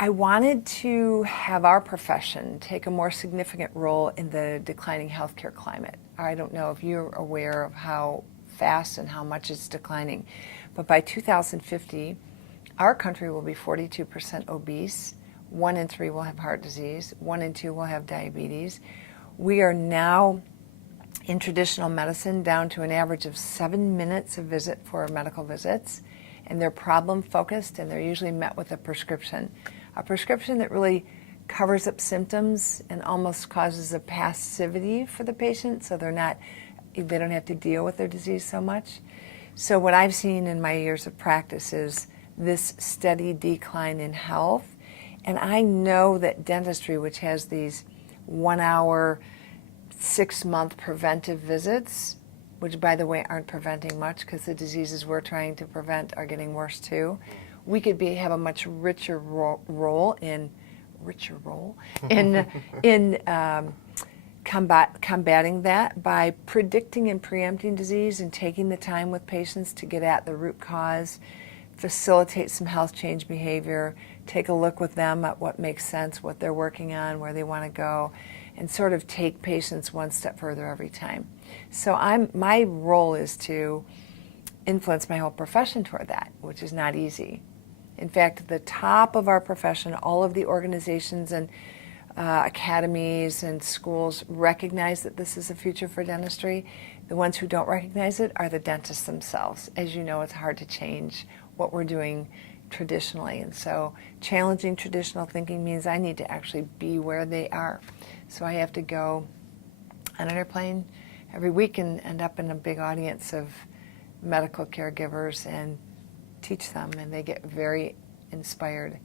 I wanted to have our profession take a more significant role in the declining healthcare climate. I don't know if you're aware of how fast and how much it's declining, but by 2050, our country will be 42% obese, 1 in 3 will have heart disease, 1 in 2 will have diabetes. We are now in traditional medicine down to an average of 7 minutes a visit for medical visits, and they're problem focused and they're usually met with a prescription that really covers up symptoms and almost causes a passivity for the patient, so they don't have to deal with their disease so much. So what I've seen in my years of practice is this steady decline in health, and I know that dentistry, which has these 1 hour, 6-month preventive visits, which by the way aren't preventing much because the diseases we're trying to prevent are getting worse too. We could have a much richer role in combating that by predicting and preempting disease and taking the time with patients to get at the root cause, facilitate some health change behavior, take a look with them at what makes sense, what they're working on, where they want to go, and sort of take patients one step further every time. So my role is to influence my whole profession toward that, which is not easy. In fact, at the top of our profession, all of the organizations and academies and schools recognize that this is a future for dentistry. The ones who don't recognize it are the dentists themselves. As you know, it's hard to change what we're doing traditionally, and so challenging traditional thinking means I need to actually be where they are. So I have to go on an airplane every week and end up in a big audience of medical caregivers and teach them, and they get very inspired